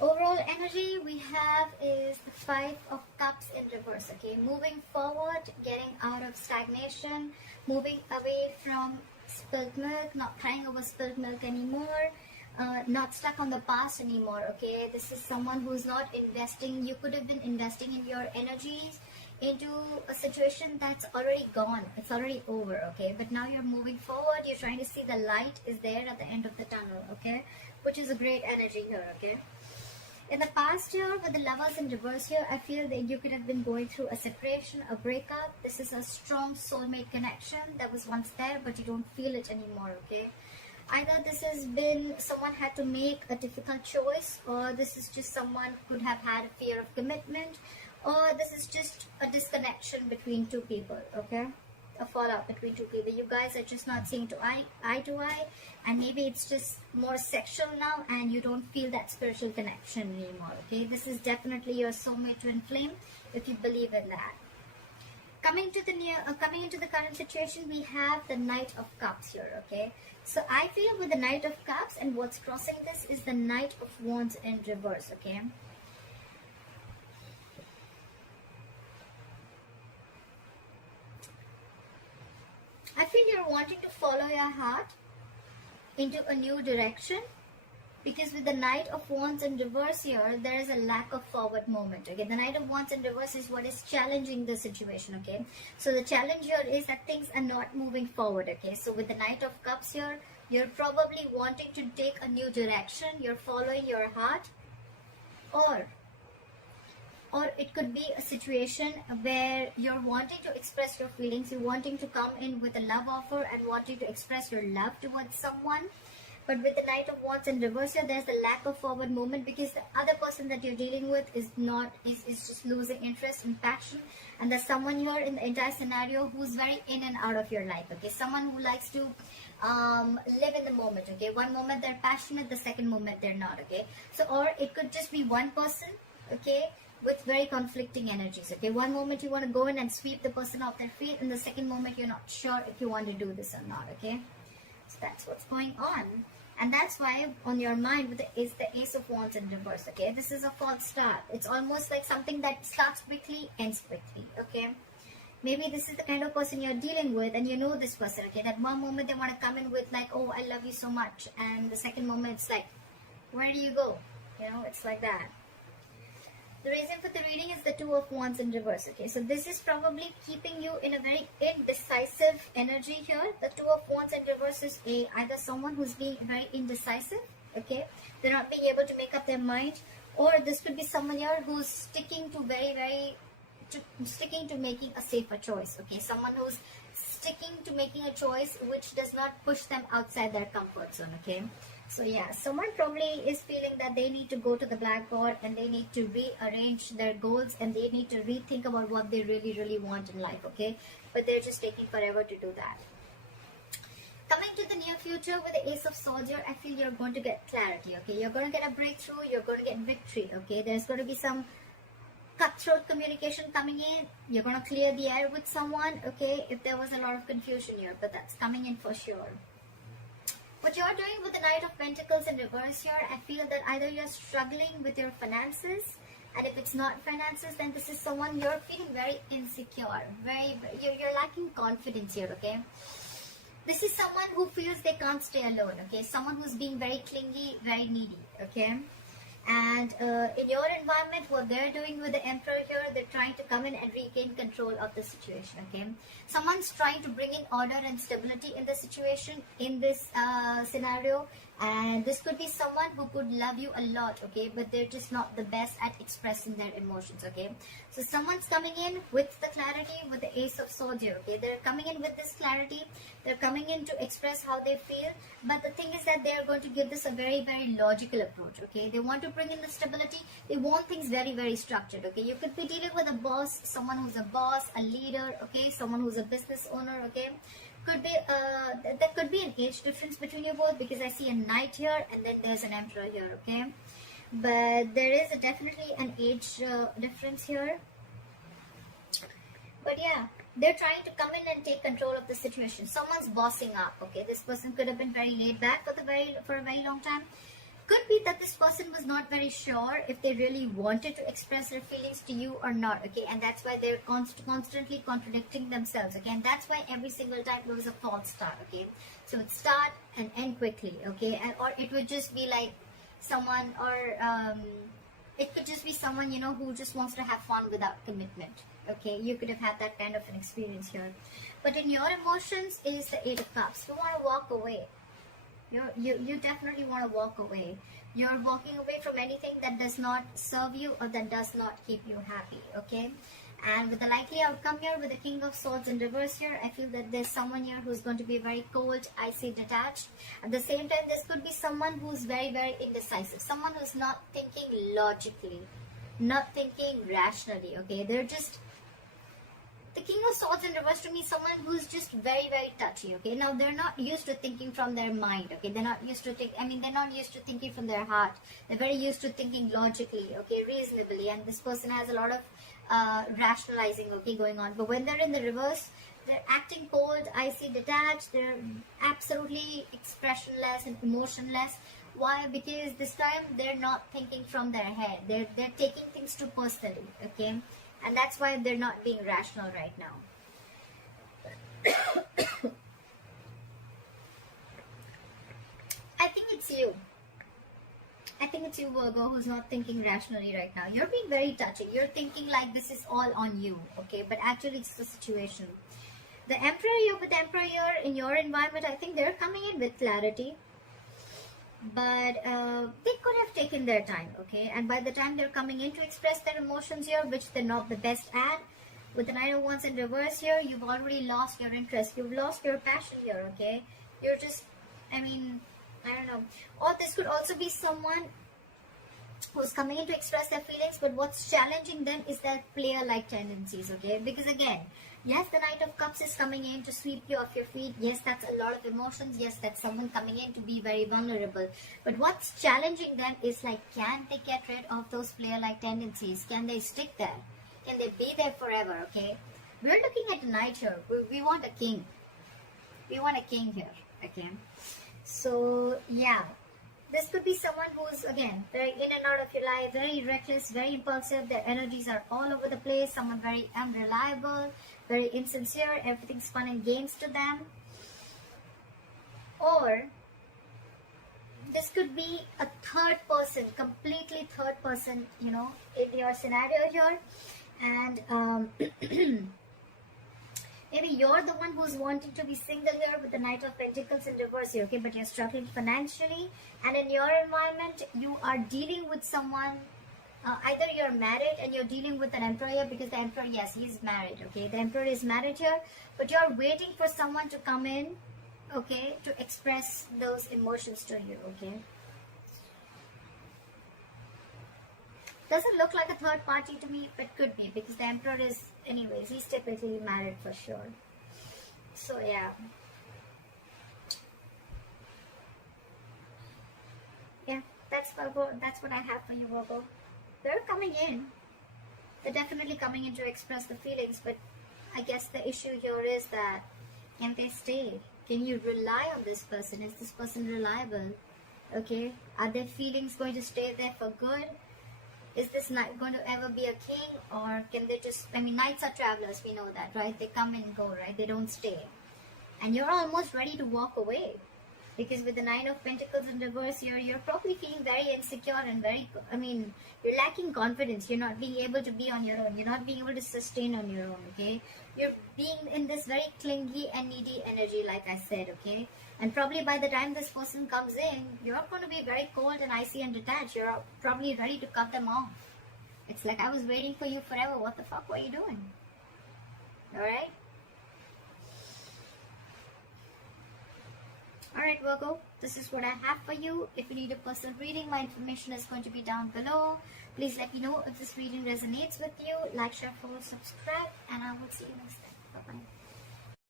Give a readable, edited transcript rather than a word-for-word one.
Overall energy we have is the Five of Cups in reverse. Okay, moving forward, getting out of stagnation, moving away from spilled milk, not crying over spilled milk anymore, not stuck on the past anymore. Okay, this is someone who's not investing. You could have been investing in your energies into a situation that's already gone. It's already over. Okay, but now you're moving forward. You're trying to see the light is there at the end of the tunnel. Okay, which is a great energy here. Okay. In the past year, with the Lovers in reverse here, I feel that you could have been going through a separation, a breakup. This is a strong soulmate connection that was once there, but you don't feel it anymore, okay? Either this has been someone had to make a difficult choice, or this is just someone could have had a fear of commitment, or this is just a disconnection between two people, okay? A fallout between two people. You guys are just not seeing eye to eye, and maybe it's just more sexual now and you don't feel that spiritual connection anymore. Okay, this is definitely your soulmate twin flame if you believe in that. Coming into the current situation, we have the Knight of Cups here. Okay, so I feel with the Knight of Cups, and what's crossing this is the Knight of Wands in reverse. Okay, I feel you're wanting to follow your heart into a new direction, because with the Knight of Wands in reverse here, there is a lack of forward movement. Okay, the Knight of Wands in reverse is what is challenging the situation. Okay, so the challenge here is that things are not moving forward. Okay, so with the Knight of Cups here, you're probably wanting to take a new direction. You're following your heart, or it could be a situation where you're wanting to express your feelings, you're wanting to come in with a love offer and wanting to express your love towards someone. But with the Knight of Wands in reverse here, there's a lack of forward movement, because the other person that you're dealing with is just losing interest and passion. And there's someone here in the entire scenario who's very in and out of your life. Okay, someone who likes to live in the moment. Okay, one moment they're passionate, the second moment they're not. Okay, so, or it could just be one person, okay, with very conflicting energies. Okay, one moment you want to go in and sweep the person off their feet, and the second moment you're not sure if you want to do this or not. Okay, so that's what's going on, and that's why on your mind is the Ace of Wands in reverse. Okay, this is a false start. It's almost like something that starts quickly, ends quickly. Okay, maybe this is the kind of person you're dealing with, and you know this person. Okay, that one moment they want to come in with like, oh, I love you so much, and the second moment it's like, where do you go? You know, it's like that. The reason for the reading is the Two of Wands in reverse. Okay, so this is probably keeping you in a very indecisive energy here. The Two of Wands in reverse is either someone who's being very indecisive. Okay, they're not being able to make up their mind, or this could be someone here who's sticking to making a safer choice. Okay, someone who's sticking to making a choice which does not push them outside their comfort zone. Okay, so yeah, someone probably is feeling that they need to go to the blackboard and they need to rearrange their goals, and they need to rethink about what they really want in life. Okay, but they're just taking forever to do that. Coming to the near future with the Ace of Swords here, I feel you're going to get clarity. Okay, you're going to get a breakthrough, you're going to get victory. Okay, there's going to be some cutthroat communication coming in. You're going to clear the air with someone. Okay, if there was a lot of confusion here, but that's coming in for sure. What you're doing with the Knight of Pentacles in reverse here, I feel that either you're struggling with your finances, and if it's not finances, then this is someone you're feeling very insecure, you're lacking confidence here. Okay, this is someone who feels they can't stay alone. Okay, someone who's being very clingy, very needy. Okay, and in your environment, what they're doing with the Emperor here, they're trying to come in and regain control of the situation. Okay, someone's trying to bring in order and stability in the situation, in this scenario, and this could be someone who could love you a lot. Okay, but they're just not the best at expressing their emotions. Okay, so someone's coming in with the clarity with the Ace of Swords here. Okay, they're coming in with this clarity, they're coming in to express how they feel, but the thing is that they're going to give this a very logical approach. Okay, they want to bring in the stability, they want things very structured. Okay, you could be dealing with a boss, someone who's a boss, a leader. Okay, someone who's a business owner. Okay, could be there could be an age difference between you both, because I see a knight here and then there's an emperor here. Okay, but there is definitely an age difference here. But yeah, they're trying to come in and take control of the situation. Someone's bossing up. Okay, this person could have been very laid back for a very long time. Could be that this person was not very sure if they really wanted to express their feelings to you or not, okay, and that's why they're constantly contradicting themselves, okay, and that's why every single time there was a false start, okay. So it start and end quickly, okay, and or it would just be like someone, or it could just be someone, you know, who just wants to have fun without commitment, okay. You could have had that kind of an experience here. But in your emotions is the Eight of Cups. You want to walk away. You definitely want to walk away. You're walking away from anything that does not serve you or that does not keep you happy, okay. And with the likely outcome here, with the King of Swords in reverse here, I feel that there's someone here who's going to be very cold, icy, detached. At the same time, this could be someone who's very, very indecisive. Someone who's not thinking logically, not thinking rationally, okay. They're just... The King of Swords in reverse to me, someone who's just very, very touchy, okay. Now, they're not used to thinking from their mind, okay. They're not used to they're not used to thinking from their heart. They're very used to thinking logically, okay, reasonably. And this person has a lot of rationalizing, okay, going on. But when they're in the reverse, they're acting cold, icy, detached. They're absolutely expressionless and emotionless. Why? Because this time they're not thinking from their head. They're taking things too personally, okay. And that's why they're not being rational right now. I think it's you. I think it's you, Virgo, who's not thinking rationally right now. You're being very touchy. You're thinking like this is all on you, okay? But actually it's the situation. The Emperor here, with the Emperor here in your environment, I think they're coming in with clarity. But they could have taken their time, okay. And by the time they're coming in to express their emotions here, which they're not the best at, with the Nine of Wands in reverse here, you've already lost your interest, you've lost your passion here, okay. You're just, I don't know. Or this could also be someone who's coming in to express their feelings, but what's challenging them is their player-like tendencies, okay. Because again, yes, the Knight of Cups is coming in to sweep you off your feet. Yes, that's a lot of emotions. Yes, that's someone coming in to be very vulnerable. But what's challenging them is like, can they get rid of those player-like tendencies? Can they stick there? Can they be there forever, okay? We're looking at a knight here. We want a king. We want a king here, okay? So, yeah. This could be someone who's, again, very in and out of your life, very reckless, very impulsive. Their energies are all over the place. Someone very unreliable, very insincere. Everything's fun and games to them. Or this could be a third person, completely third person, you know, in your scenario here. And maybe you're the one who's wanting to be single here with the Knight of Pentacles in reverse here, okay? But you're struggling financially. And in your environment, you are dealing with someone, either you're married and you're dealing with an Emperor here, because the Emperor, yes, he's married, okay? The Emperor is married here, but you're waiting for someone to come in, okay, to express those emotions to you, okay? Doesn't look like a third party to me, but could be, because the Emperor is, anyways, he's typically married for sure. So yeah. Yeah, that's Virgo. That's what I have for you, Virgo. They're coming in. They're definitely coming in to express the feelings, but I guess the issue here is that, can they stay? Can you rely on this person? Is this person reliable? Okay, are their feelings going to stay there for good? Is this knight going to ever be a king, or can they just, knights are travelers, we know that, right? They come and go, right? They don't stay. And you're almost ready to walk away, because with the Nine of Pentacles in reverse here, you're probably feeling very insecure and you're lacking confidence. You're not being able to be on your own. You're not being able to sustain on your own, okay? You're being in this very clingy and needy energy, like I said, okay? And probably by the time this person comes in, you're going to be very cold and icy and detached. You're probably ready to cut them off. It's like, I was waiting for you forever. What the fuck were you doing? Alright? Alright, Virgo. This is what I have for you. If you need a personal reading, my information is going to be down below. Please let me know if this reading resonates with you. Like, share, follow, subscribe. And I will see you next time. Bye-bye.